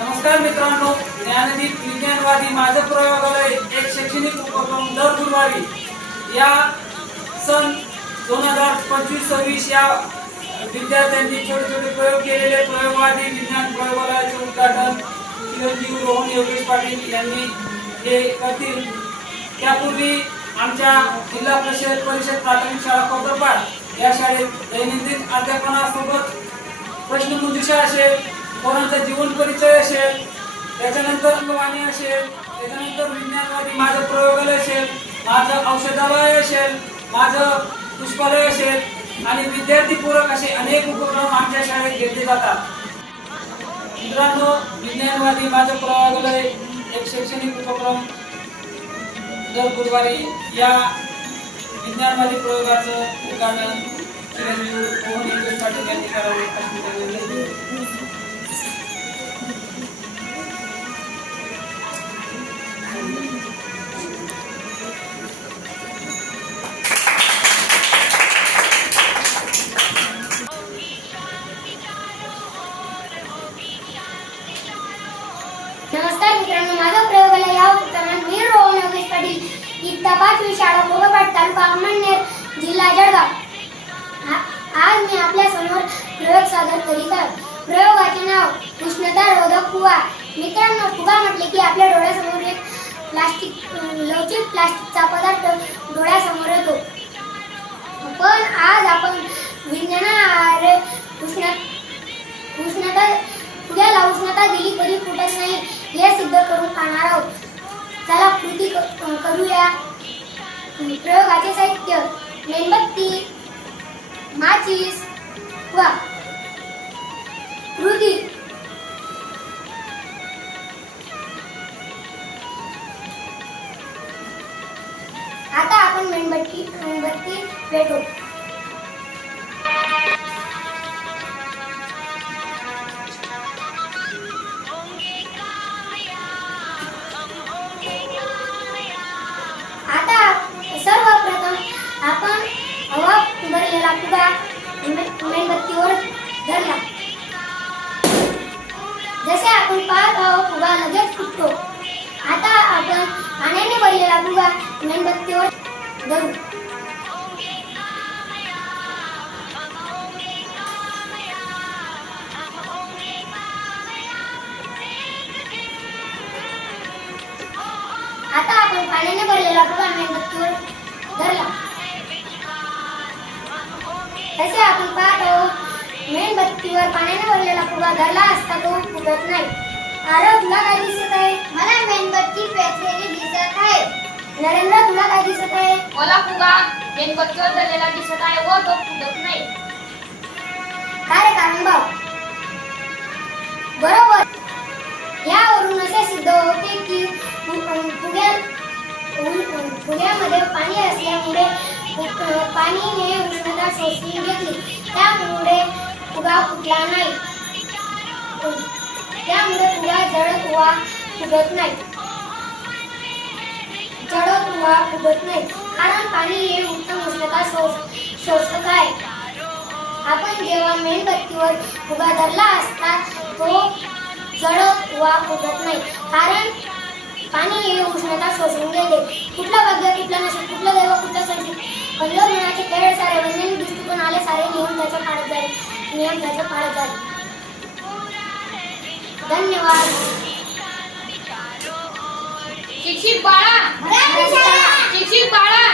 नमस्कार मित्रांनो ज्ञानदीप विज्ञानवादी माझं प्रयोगालय एक शैक्षणिक उपक्रम दर गुरुवारी या सन दोन हजार पंचवीस सव्वीस या विद्यार्थ्यांनी छोटे छोटे प्रयोग केलेले प्रयोगवादी विज्ञान प्रयोगालयाचे उद्घाटन चिरंजीव रोहन योगेश पाटील यांनी हे करतील. त्यापूर्वी आमच्या जिल्हा परिषद परिषद प्राथमिक शाळा कोपरपाड या शाळेत दैनंदिन अध्यापनासोबत प्रश्नमंजुषा असेल. कोणाचा जीवन परिचय असेल त्याच्यानंतर अंगवाणी असेल त्याच्यानंतर विज्ञानवादी माझं प्रयोगालय असेल माझं औषधालय असेल माझं पुष्पालय असेल आणि विद्यार्थी पूरक असे अनेक उपक्रम आमच्या शाळेत घेतले जातात. मित्रांनो विज्ञानवादी माझं प्रयोगालय एक शैक्षणिक उपक्रम दर गुरुवारी या विज्ञानवादी प्रयोगाचं उद्घाटन चिरंजीव मोहन पाटील यांनी करावे. मित्रांनो माझा प्रयोगाला या उपक्रमात मी रोहन योगेश पाटील इयत्ता पाचवी शाळा गोगापाट तालुका अमळनेर जिल्हा जळगाव. आज मी आपल्यासमोर प्रयोग सादर करीत आहे. प्रयोगाचे नाव उष्णता रोधक कुवा. मित्रांनो कुवा म्हटले की आपल्या डोळ्यासमोर एक प्लास्टिक लवचिक प्लास्टिकचा पदार्थ डोळ्यासमोर येतो. पण आज आपण विज्ञानाद्वारे उष्ण उष्णता उद्याला उष्णता दिली तरी फुटत नाही. हे सिद्ध करून पाहणार आहोत. चला कृती क- करूया. प्रयोगाचे साहित्य. मेणबत्ती माचीस वा. कृती. आता आपण मेणबत्ती मेणबत्ती भेटू भरलेला फुगा मेणबत्तीवर धरला. जसे आपण पाहत आहोत फुगा लगेच फुटतो. आता आपण पाण्याने भरलेला फुगा मेणबत्तीवर धरू. आता आपण पाण्याने भरलेला फुगा मेणबत्तीवर धरला. तसे आपण पाहत मेणबत्तीवर पाण्याने भरलेला फुगा धरला असता तो फुटत नाही. आरव तुला काय दिसत आहे? मला मेणबत्ती पेटलेली दिसत आहे. नरेंद्र तुला काय दिसत आहे? मला फुगा मेणबत्तीवर धरलेला दिसत आहे व तो फुटत नाही. काय रे कारण भाऊ? बरोबर. यावरून असे सिद्ध होते की फुग्या फुग्यामध्ये पाणी असल्यामुळे पाणीने उष्णता शोषून घेतली. त्यामुळे फुगा फुटला नाही. त्यामुळे फुगा जळत वा फुगत नाही. जळत वा फुगत नाही. कारण पाणी हे उत्तम उष्णता शोष शोषक आहे. आपण जेव्हा मेणबत्तीवर फुगा धरला असता तो जळत वा फुगत नाही. कारण पाणी हे उष्णता शोषून घेते. कुठला भाग्य कुठला नशीब? दृष्टिकोन आले सारे नियम त्याच्या पाळत झाले नियम त्याच्या पाळत झाले धन्यवाद. शिक्षित बाळा. शिक्षित बाळा.